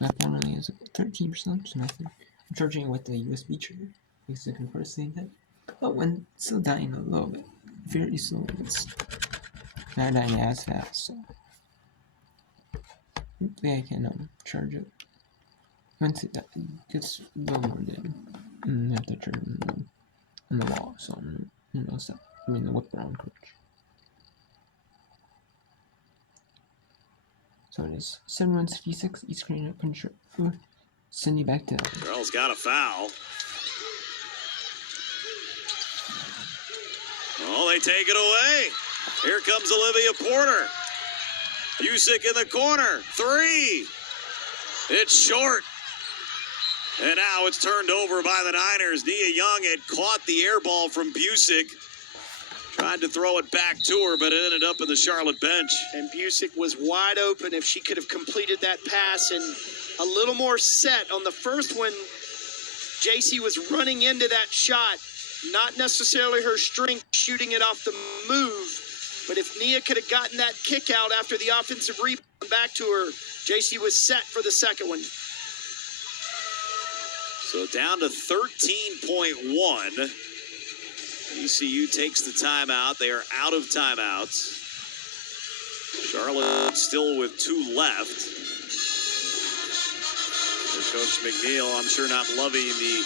My phone only has 13%, so nothing. I'm charging with the USB charger because it can first same time. But when it's still dying a little bit, very slow, it's not dying as fast. So hopefully I can charge it. Once it gets loaded, and I have to charge it on the wall, so I'm gonna stop doing the whip around quick. So it is 7166 East Carolina control. Send you back to. Girl's got a foul. Oh, they take it away. Here comes Olivia Porter. Busick in the corner. 3. It's short. And now it's turned over by the Niners. Nia Young had caught the air ball from Busick. Tried to throw it back to her, but it ended up in the Charlotte bench. And Busick was wide open if she could have completed that pass and a little more set on the first one. JC was running into that shot. Not necessarily her strength shooting it off the move, but if Nia could have gotten that kick out after the offensive rebound back to her, JC was set for the second one. So down to 13.1. ECU takes the timeout. They are out of timeouts. Charlotte still with 2 left. And Coach McNeil, I'm sure, not loving the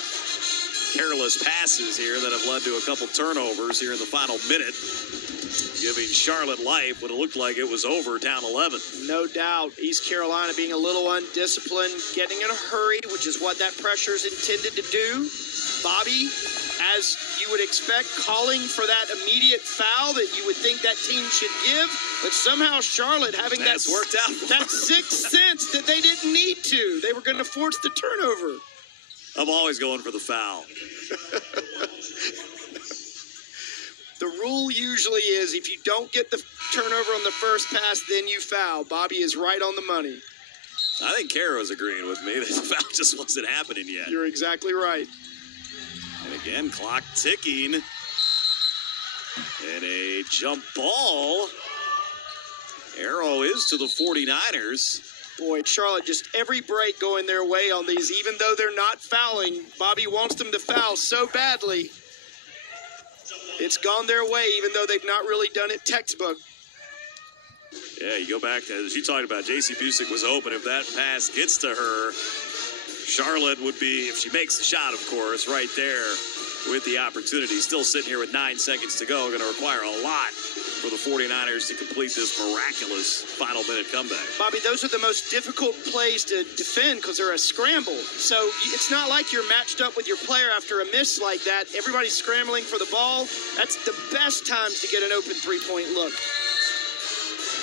careless passes here that have led to a couple turnovers here in the final minute, giving Charlotte life when it looked like it was over, down 11. No doubt. East Carolina being a little undisciplined, getting in a hurry, which is what that pressure is intended to do. Bobby, as you would expect, calling for that immediate foul that you would think that team should give, but somehow Charlotte having That's worked out. that sixth sense that they didn't need to. They were going to force the turnover. I'm always going for the foul. The rule usually is if you don't get the turnover on the first pass, then you foul. Bobby is right on the money. I think Kara's agreeing with me. The foul just wasn't happening yet. You're exactly right. And again, clock ticking. And a jump ball. Arrow is to the 49ers. Boy, Charlotte, just every break going their way on these, even though they're not fouling. Bobby wants them to foul so badly. It's gone their way, even though they've not really done it textbook. Yeah, you go back to, as you talked about, J.C. Busick was open. If that pass gets to her, Charlotte would be, if she makes the shot, of course, right there with the opportunity. Still sitting here with 9 seconds to go. Going to require a lot for the 49ers to complete this miraculous final minute comeback. Bobby, those are the most difficult plays to defend because they're a scramble. So it's not like you're matched up with your player after a miss like that. Everybody's scrambling for the ball. That's the best times to get an open three-point look.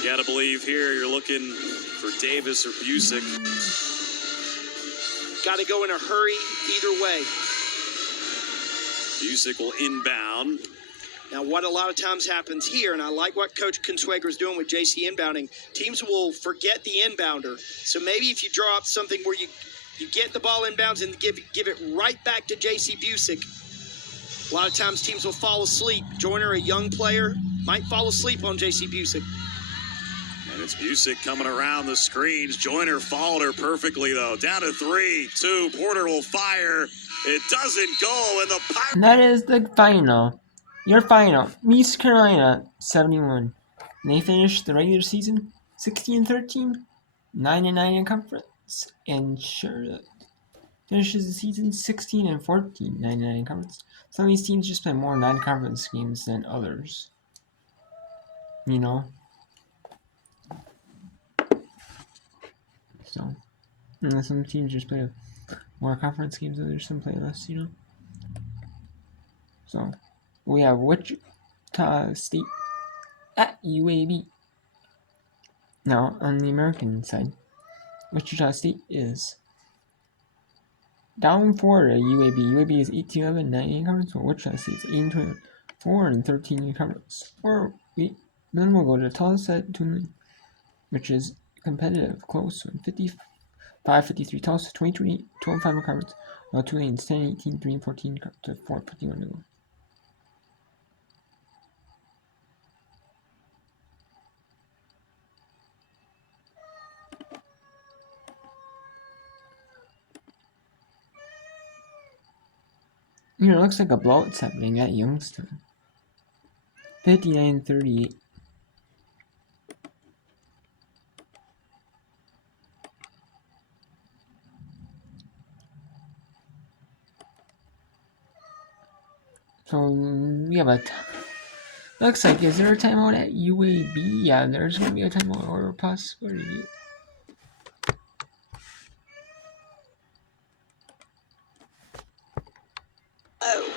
You got to believe here you're looking for Davis or Busick. Got to go in a hurry either way. Busick will inbound. Now, what a lot of times happens here, and I like what Coach Consuegra is doing with JC inbounding, teams will forget the inbounder. So maybe if you draw up something where you get the ball inbounds and give it right back to JC Busick, a lot of times teams will fall asleep. Joyner, a young player, might fall asleep on JC Busick. And it's Busick coming around the screens. Joyner followed her perfectly, though. Down to 3, 2. Porter will fire. It doesn't go, and the Pirates. And that is the final. Your final. East Carolina, 71. And they finished the regular season 16-13, 9-9 in conference. And Charlotte finishes the season 16-14, 9-9 in conference. Some of these teams just play more non-conference games than others. You know? So, and some teams just play more conference games than others, some play less, you know? So, we have Wichita State at UAB. Now, on the American side, Wichita State is down 4 to UAB. UAB is 8-11, 9 in conference, while Wichita State is 8-24 and 13 in conference. Then we'll go to Tulsa at 2-9, which is competitive, close, 55-53. Tulsa 22-8, 12-5 in conference, while Tulane's 10-18, 3-14 to 4-51 to go. Here, it looks like a blowout's happening at Youngstown. 59-38. So we have a. Looks like, is there a timeout at UAB? Yeah, there's gonna be a timeout or a possibility. Oh.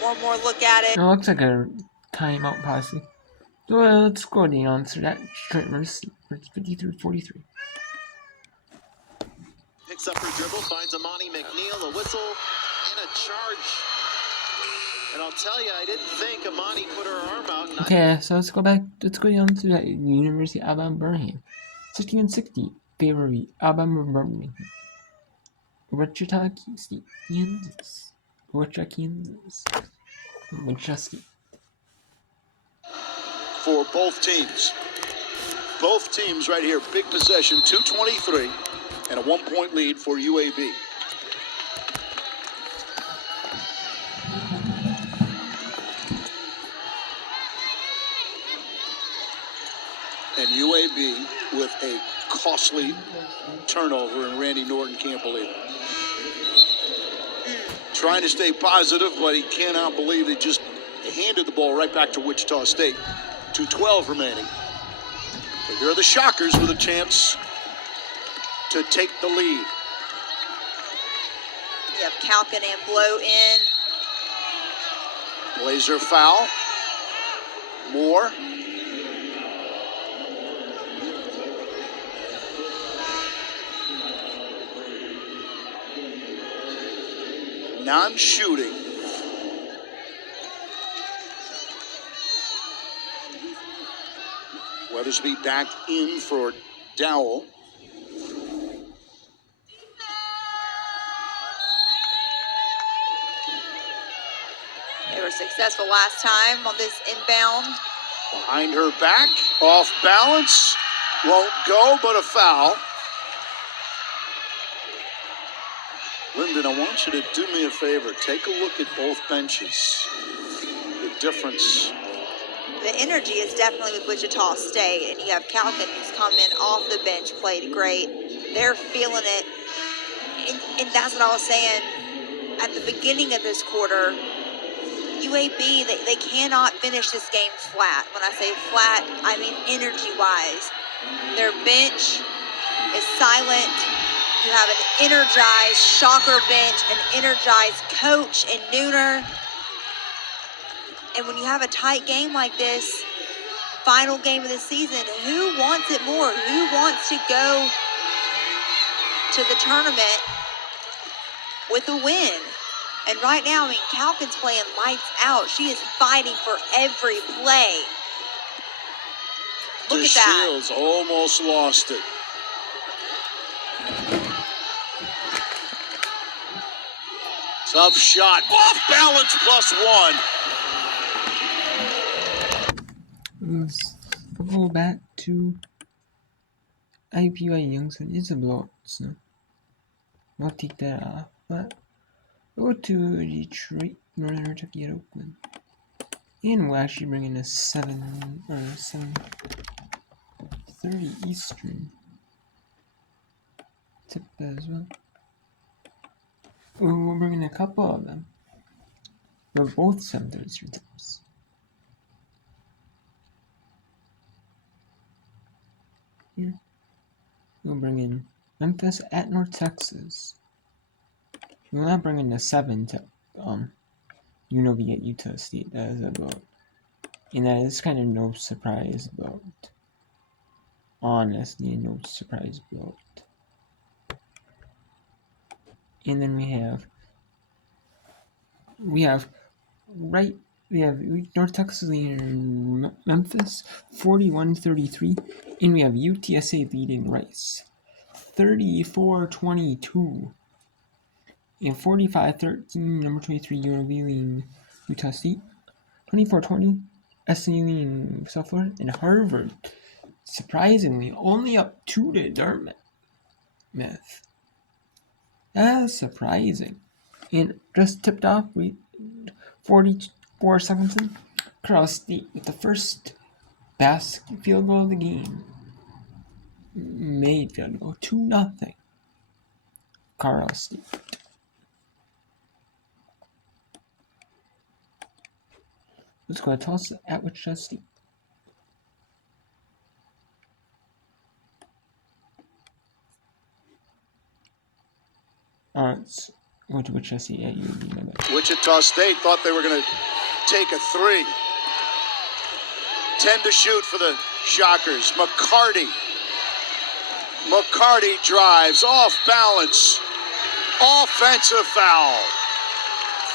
One more look at it. It looks like a timeout possibly. So let's go ahead and answer that. Trent Mercy, 53-43. Picks up her dribble, finds Amani McNeil, a whistle, and a charge. And I'll tell you, I didn't think Amani put her arm out. Okay, so let's go back. Let's go down to that University of Alabama Birmingham. 60-60, favor of Alabama Birmingham. Wichita State, Kansas. Wichita, Kansas. Wichita State. For both teams. Both teams right here, big possession, 2:23, and a 1-point lead for UAB. And UAB with a costly turnover, and Randy Norton can't believe it. Trying to stay positive, but he cannot believe they just handed the ball right back to Wichita State. 2:12 remaining. But here are the Shockers with a chance to take the lead. You have Calkin and Blow in. Blazer foul. Moore. Non-shooting. Weathersby back in for Dowell. They were successful last time on this inbound. Behind her back, off balance. Won't go, but a foul. Lyndon, I want you to do me a favor. Take a look at both benches. The difference. The energy is definitely with Wichita State, and you have Calkin who's come in off the bench, played great. They're feeling it, and that's what I was saying at the beginning of this quarter. UAB, they cannot finish this game flat. When I say flat, I mean energy-wise. Their bench is silent. You have an energized Shocker bench, an energized coach in Nooner. And when you have a tight game like this, final game of the season, who wants it more? Who wants to go to the tournament with a win? And right now, I mean, Calkin's playing lights out. She is fighting for every play. Look at that. Shields almost lost it. Tough shot. Off balance, +1. Let's go back to IPY Youngstown. It's a blowout, so I'll take that off. But go to Detroit, Northern Kentucky at Oakland. And we'll actually bring in a 7:30 Eastern tip as well. We'll bring in a couple of them. They're both 7:30 Eastern tips. Here. We'll bring in Memphis at North Texas. We'll not bring in the 7 tip. UNLV at Utah State. That is about, and that is kind of no surprise about. Honestly, no surprise about. And then we have North Texas leading Memphis 41-33, and we have UTSA leading Rice 34-22. And 45-13, number 23 UNLV leading Utah State. 24-20, SMU leading South Florida. And Harvard, surprisingly, only up 2 to Dartmouth. That's surprising. And just tipped off with 44 seconds in. Carl State with the first basket field goal of the game. Made field goal 2-0. Carl State. Let's go to Tulsa at Wichita State. Let's go to Wichita State at UAB. Wichita State thought they were going to take a three. 10 to shoot for the Shockers. McCarty drives off balance. Offensive foul.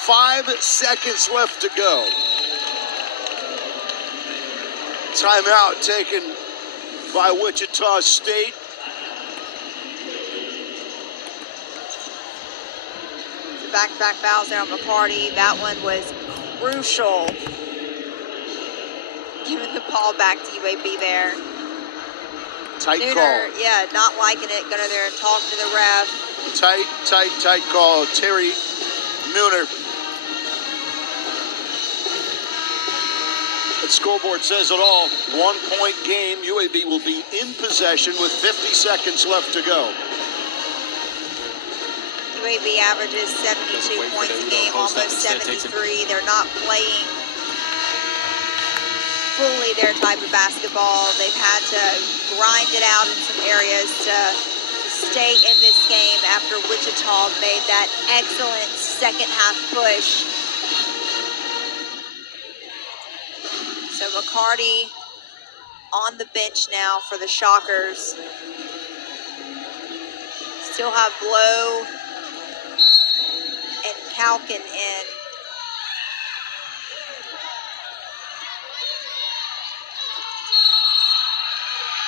5 seconds left to go. Timeout taken by Wichita State. Back-to-back fouls there on McCarty. That one was crucial. Giving the ball back to UAB there. Tight Nooner, call. yeah, not liking it. Going there and talking to the ref. Tight call. Terry Nooner. The scoreboard says it all. 1-point game. UAB will be in possession with 50 seconds left to go. UAB averages 72 points a game, almost 73. They're not playing fully their type of basketball. They've had to grind it out in some areas to stay in this game after Wichita made that excellent second half push. So McCarty on the bench now for the Shockers. Still have Blow and Calkin in.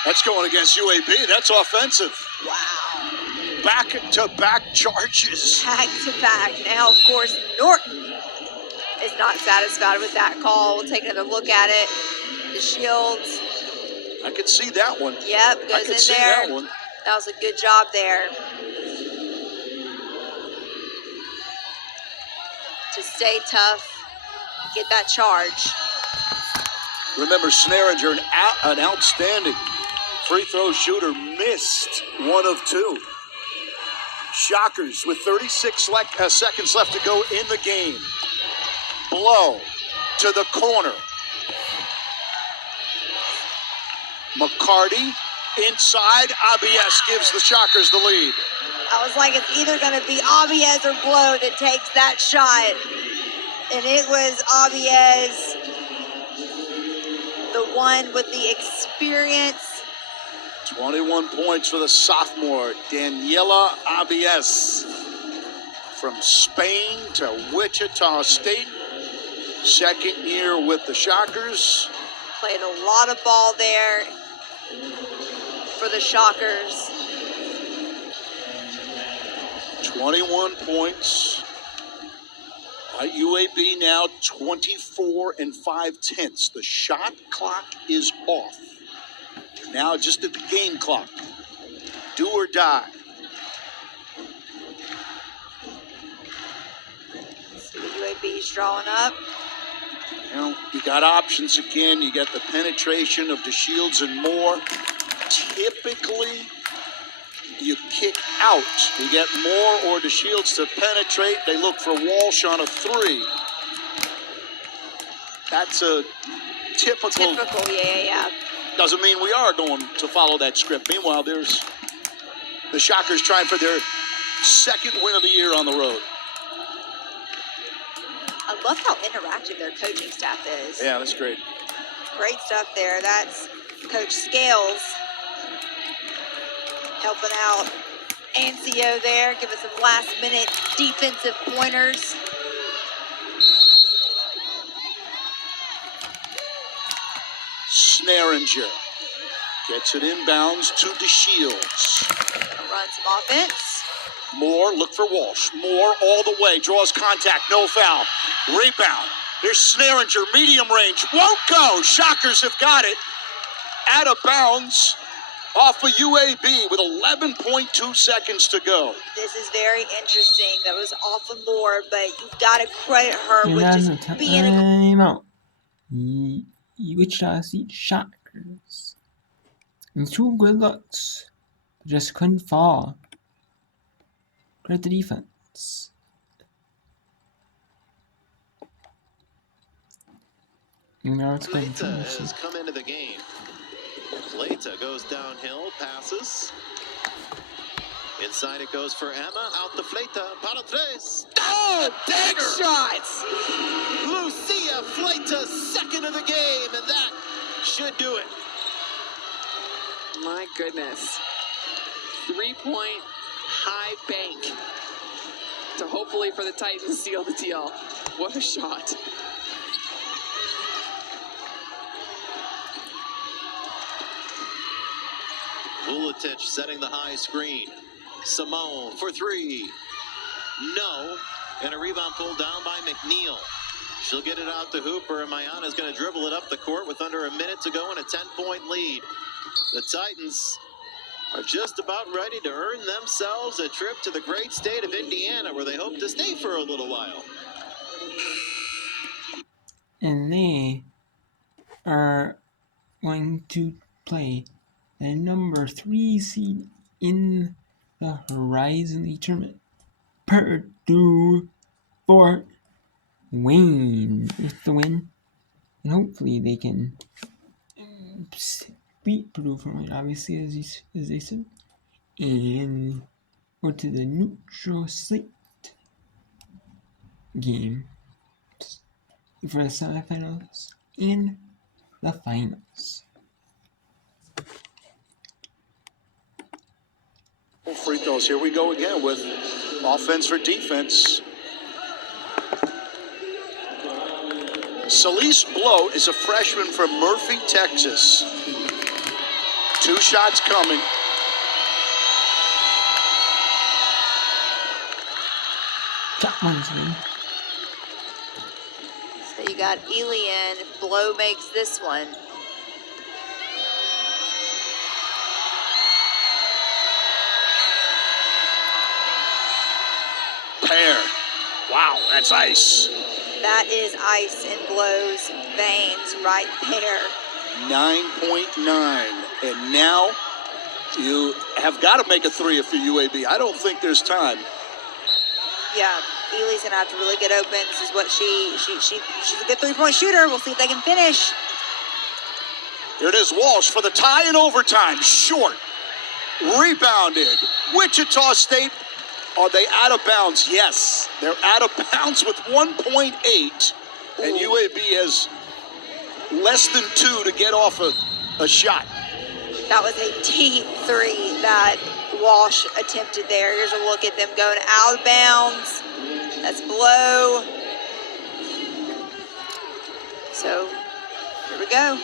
That's going against UAB. That's offensive. Wow. Back-to-back charges. Back to back. Now, of course, Norton is not satisfied with that call. We'll take another look at it. The Shields. I could see that one. Yep, goes in there. That one. That was a good job there. To stay tough, get that charge. Remember, Snaringer, an outstanding free throw shooter, missed 1 of 2. Shockers with 36 seconds left to go in the game. Blow to the corner. McCarty inside. ABS gives the Shockers the lead. I was like, it's either going to be Abiez or Blow that takes that shot. And it was Abiez, the one with the experience. 21 points for the sophomore, Daniela ABS. From Spain to Wichita State. Second year with the Shockers. Played a lot of ball there for the Shockers. 21 points. UAB now 24 5/10. The shot clock is off. Now just at the game clock. Do or die. See what UAB's drawing up. You got options again. You got the penetration of DeShields and Moore. Typically, you kick out. You get Moore or DeShields to penetrate. They look for Walsh on a 3. That's a typical. Yeah. Doesn't mean we are going to follow that script. Meanwhile, there's the Shockers trying for their second win of the year on the road. I love how interactive their coaching staff is. Yeah, that's great. Great stuff there. That's Coach Scales helping out NCO there, giving some last-minute defensive pointers. Snaringer gets it inbounds to DeShields. Gonna run some offense. Moore, look for Walsh. Moore all the way, draws contact, no foul. Rebound. There's Snaringer, medium range, won't go. Shockers have got it. Out of bounds off of UAB with 11.2 seconds to go. This is very interesting. That was off of more, but you've got to credit her And with that's just a being a timeout. Wichita State Shockers. And 2 good looks. Just couldn't fall. Great the defense. And now it's good. Fleta has come into the game. Fleta goes downhill, passes. Inside it goes for Emma. Out the Fleta. Para tres. Oh, big shots! Lucia Fleta, second of the game, and that should do it. My goodness. 3-point high bank to hopefully for the Titans seal the deal. What a shot. Vuletic setting the high screen. Simone for 3. No. And a rebound pulled down by McNeil. She'll get it out to Hooper, and Mayana's going to dribble it up the court with under a minute to go and a 10-point lead. The Titans are just about ready to earn themselves a trip to the great state of Indiana, where they hope to stay for a little while. And they are going to play the number 3 seed in the Horizon League tournament, Purdue Fort Wayne, with the win. And hopefully they can beat Purdue Fort Wayne, obviously, as they said, and go to the neutral site game for the semifinals and the finals. Free throws. Here we go again with offense for defense. Celeste Blow is a freshman from Murphy, Texas. 2 shots coming. Shot one's in. So you got Elian if Blow makes this one. Pair. Wow, that's ice. That is ice in Blow's veins right there. 9.9. And now you have got to make a 3 if you're UAB. I don't think there's time. Yeah, Ely's gonna have to really get open. This is what she's a good 3-point shooter. We'll see if they can finish. Here it is, Walsh for the tie in overtime. Short. Rebounded. Wichita State. Are they out of bounds? Yes. They're out of bounds with 1.8. And UAB has less than 2 to get off a shot. That was a deep 3 that Walsh attempted there. Here's a look at them going out of bounds. That's Blow. So, here we go.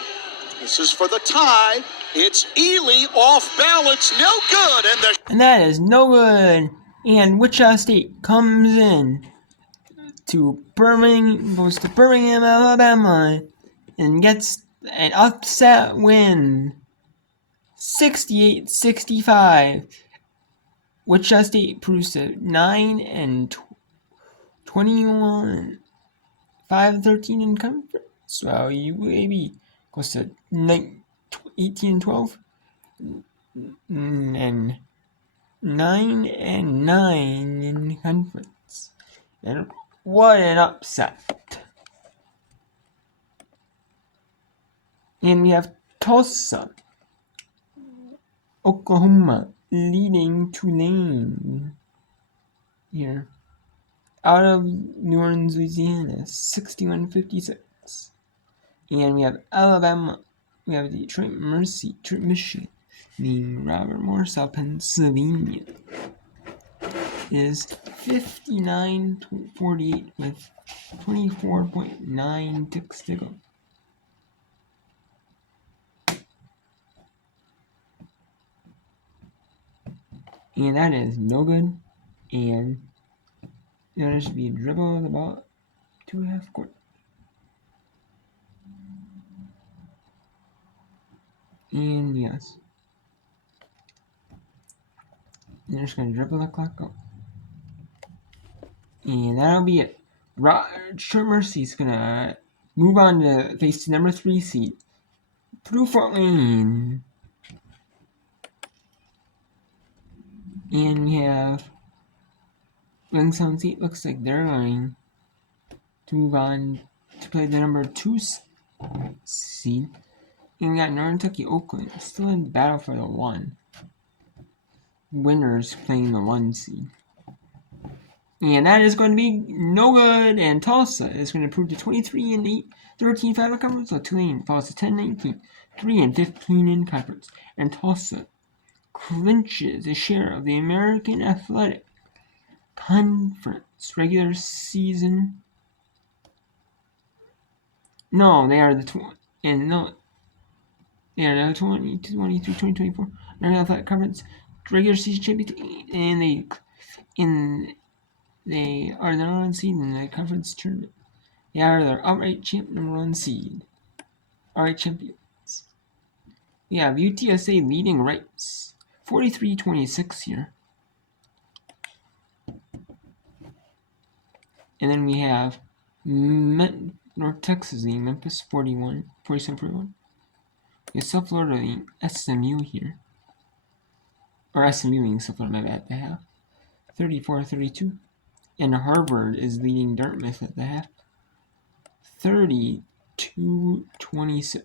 This is for the tie. It's Ely off balance. No good. And that is no good. And Wichita State comes in to goes to Birmingham, Alabama, and gets an upset win. 68-65. Wichita State proves to 9-21, 5-13 in conference. Well, UAB goes to 18-12 and 9-9 in conference. And what an upset. And we have Tulsa, Oklahoma, leading Tulane here out of New Orleans, Louisiana, 61-56. And we have Alabama, we have Detroit Mercy, Detroit, Michigan, leading Robert Morris, South Pennsylvania. Is 59-48 with 24.9 ticks to go. And that is no good. And there should be a dribble of about 2.5 court. And yes. And they're just going to dribble the clock out. And that'll be it. Short Mercy's going to move on to face the number 3 seed, Blue Fort Wayne. And we have Youngstown State. Looks like they're going to move on to play the number 2 seed. And we got Northern Kentucky Oakland still in the battle for the 1. Winners playing the 1 seed. And that is going to be no good. And Tulsa is going to prove to 23-8, 13-5 in conference. So Tulane falls to 10-19, 3-15 in conference. And Tulsa clinches a share of the American Athletic Conference regular season. No, they are the they are the 2023-2024 American Athletic Conference regular season champions, and they are the number 1 seed in the conference tournament. They are the outright number 1 seed. Outright champions. We have UTSA leading Rice 43-26 here. And then we have North Texas leading Memphis 47-41. We have South Florida leading SMU here. Or SMU leading South Florida, my bad, at the half. 34-32. And Harvard is leading Dartmouth at the half. 32-26.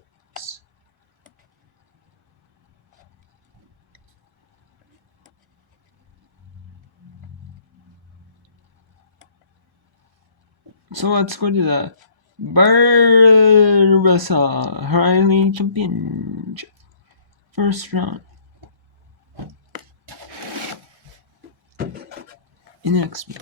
So let's go to the Barbarossa Hurling Championship. First round. In the next week.